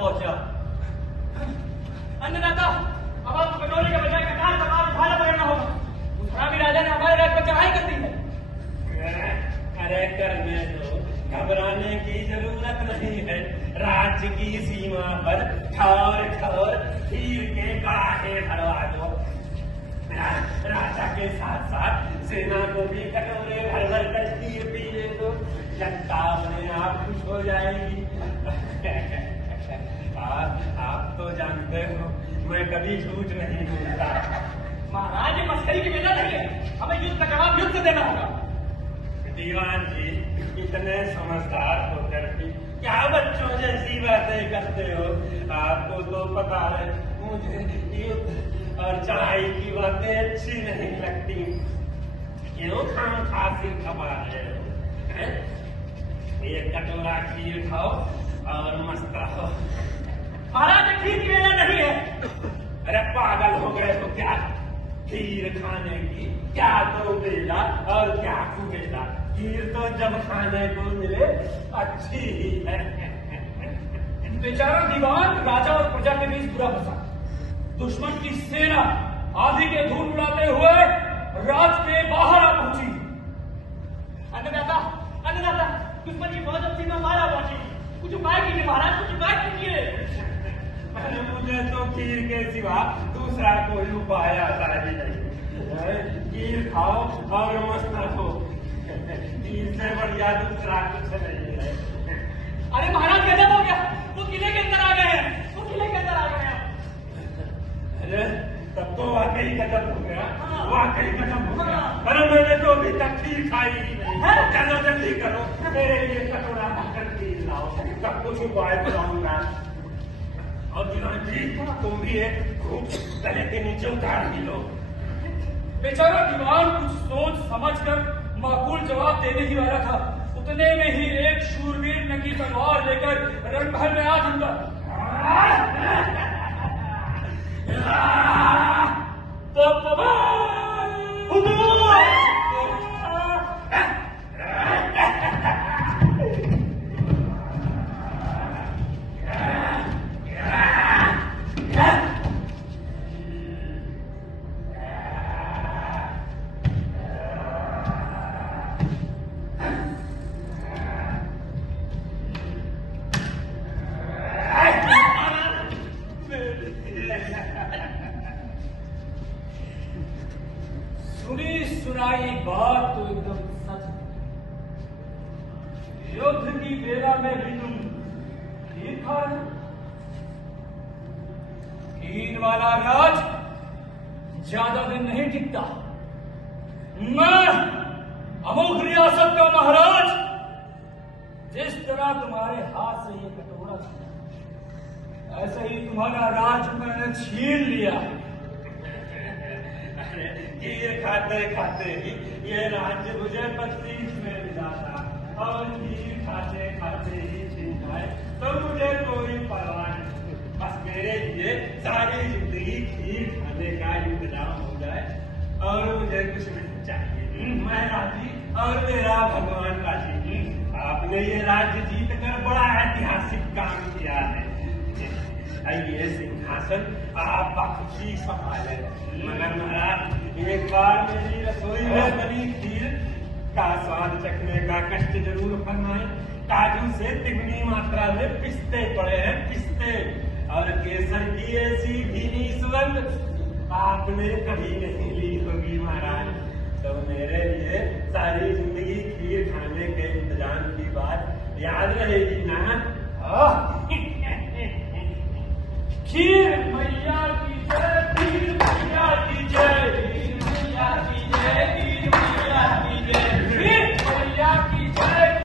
पहुंचा। अन्नदाता, अब आप कटोरे के बजाय कटार तमाम भाला पकड़ना होगा। उस हरामी राजा ने हमारे राज पर चढ़ाई कर दी है। अरे करने दो, घबराने की जरूरत नहीं है। राज्य की सीमा पर ठौर ठौर खीर के कड़ाहे भरवा दो। राजा के साथ साथ सेना को भी कटोरे भर भर कर खीर पीने दो। जनता अपने आप खुश हो जाएगी। आप तो जानते हो मैं कभी झूठ नहीं बोलता। महाराज, ये मस्करी की वजह नहीं है। हमें युद्ध का जवाब युद्ध से देना होगा। दीवान जी, इतने समझदार होकर भी क्या बच्चों जैसी बातें करते हो? आपको तो पता है मुझे युद्ध और चढ़ाई की बातें अच्छी नहीं लगती। क्यों खामखा सिर खपा रहे हो? एक कटोरा खीर खाओ और मस्त रहो। महाराज, खीर की वेला नहीं है। अरे पागल हो गए हो क्या? खीर खाने की क्या तो बेला और क्या कुबेला। खीर तो जब खाने को मिले अच्छी ही है। बेचारा दीवान राजा और प्रजा के बीच बुरा फंसा। दुश्मन की सेना आंधी के धूल उड़ाते हुए राज के बाहर आ पहुंची। अन्नदाता, अन्नदाता, दुश्मन की फौज अब सीमा पार आ पहुंची। कुछ उपाय कीजिए महाराज, कुछ उपाय कीजिए। मुझे तो खीर के सिवा दूसरा कोई उपाय आता ही नहीं। खीर खाओ और मस्त रहो। खीर से बढ़िया दूसरा कुछ नहीं है। अरे महाराज, गजब हो गया। वो किले के अंदर आ गए हैं। वो किले के अंदर आ गए हैं। अरे तब तो वाकई गजब हो गया। वाकई गजब हो गया। अरे मैंने तो अभी तक खीर खाई ही नहीं। तो चलो जल्दी करो, मेरे लिए कटोरा भरकर खीर लाओ। सब कुछ उपाय बताऊंगा। और दीवान जी, तुम भी एक घूंट गले के नीचे उतार ही लो। बेचारा दीवान कुछ सोच समझकर माकूल जवाब देने ही वाला था। उतने में ही एक शूरवीर नंगी तलवार लेकर रणभर में आ जुटा। सुनी सुनाई बात तो एकदम सच है। युद्ध की बेला में भी तुम खीर खा रहे। खीर वाला राज ज्यादा दिन नहीं टिकता। मैं अमोघ रियासत का महाराज, जिस तरह तुम्हारे हाथ से ये कटोरा छीना, ऐसे ही तुम्हारा राज मैंने छीन लिया है। खीर खाते खाते ही ये राज्य मुझे बत्तीस में मिला था। और खीर खाते खाते ही छीन जाए तो मुझे कोई परवाह नहीं। बस मेरे लिए सारी जिंदगी खीर खाने का इंतजाम हो जाए और मुझे कुछ नहीं चाहिए। मैं राजी और मेरा भगवान राजी। आपने ये राज्य जीत कर बड़ा ऐतिहासिक काम किया है। ये सिंहासन आप बखूबी संभाले। मगर महाराज, एक बार मेरी रसोई में बनी खीर का स्वाद चखने का कष्ट जरूर फरमाए। काजू से तिगुनी मात्रा में पिस्ते पड़े हैं, पिस्ते, और केसर की ऐसी भीनी सुगंध आपने कभी नहीं ली होगी महाराज। तो मेरे लिए सारी जिंदगी खीर खाने के इंतजाम की बात याद रहेगी ना? खीर मैया की जय।